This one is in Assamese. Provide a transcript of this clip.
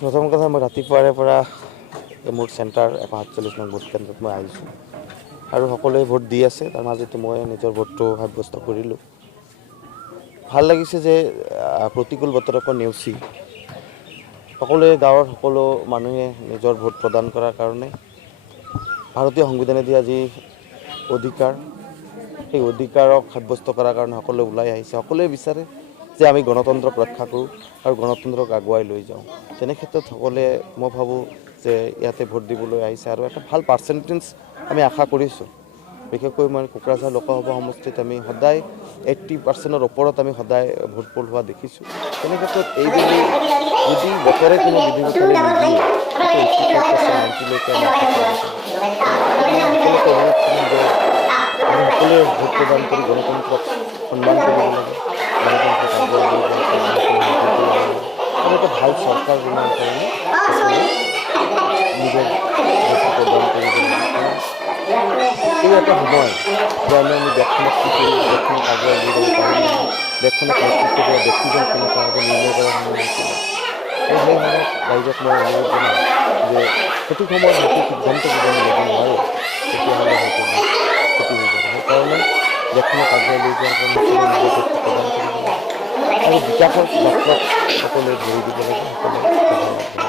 প্ৰথম কথা মই ৰাতিপুৱাৰে পৰা মোৰ চেণ্টাৰ 147 নং ভোট কেন্দ্ৰত মই আহিছোঁ আৰু সকলোৱে ভোট দি আছে। তাৰ মাজতে মই নিজৰ ভোটটো সাব্যস্ত কৰিলোঁ। ভাল লাগিছে যে প্ৰতিকূল বতৰকো নেওচি সকলোৱে গাঁৱৰ সকলো মানুহে নিজৰ ভোট প্ৰদান কৰাৰ কাৰণে ভাৰতীয় সংবিধানে দিয়া যি অধিকাৰ সেই অধিকাৰক সাব্যস্ত কৰাৰ কাৰণে সকলোৱে ওলাই আহিছে। সকলোৱে বিচাৰে যে আমি গণতন্ত্ৰক ৰক্ষা কৰোঁ আৰু গণতন্ত্ৰক আগুৱাই লৈ যাওঁ। তেনে ক্ষেত্ৰত সকলোৱে মই ভাবোঁ যে ইয়াতে ভোট দিবলৈ আহিছে আৰু এটা ভাল পাৰ্চেণ্টেজ আমি আশা কৰিছোঁ। বিশেষকৈ মই কোকৰাঝাৰ লোকসভা সমষ্টিত আমি সদায় 80% ওপৰত আমি সদায় ভোট পোল হোৱা দেখিছোঁ। তেনে ক্ষেত্ৰত এইবুলি যদি বতৰে কোনো বিধিমতে আমি নিদিয়ে 85% 90লৈকে আমি আশা কৰিব পাৰোঁ। সকলোকে অনুৰোধ কৰিম যে আমি সকলোৱে ভোট প্ৰদান কৰি গণতন্ত্ৰক সন্মান কৰিব লাগে, গণতন্ত্ৰক আগুৱাই লৈ যোৱাৰ কাৰণে সকলো সংকল্প ল'ব লাগে আৰু এটা ভাল চৰকাৰ বনোৱাৰ কাৰণে সকলোৱে নিজৰ ভোটটো প্ৰদান কৰিব লাগে। কাৰণ এই এটা সময় যে আমি দেশখনক কি কৰি দেশখনক আগুৱাই লৈ যাব পাৰিম নে নাই, দেশখনক নেতৃত্ব দিয়া ব্যক্তিজন কেনেকুৱা হ'ব নিৰ্ণয় কৰাৰ সময় হৈছে। আৰু সেই সময়ত ৰাইজক মই অনুৰোধ জনাম যে সঠিক সময়ত সঠিক সিদ্ধান্ত যদি আমি ল'ব নোৱাৰোঁ তেতিয়াহ'লে হয়তো বহুত ক্ষতি হৈ যাব। সেইকাৰণে দেশখনক আগুৱাই লৈ যোৱাৰ কাৰণে সকলোৱে নিজৰ ভোটটো প্ৰদান কৰিব লাগে আৰু বিকাশৰ যাত্ৰাত সকলোৱে ভৰি দিব লাগে, সকলোৱে সহায় আগবঢ়াব লাগে।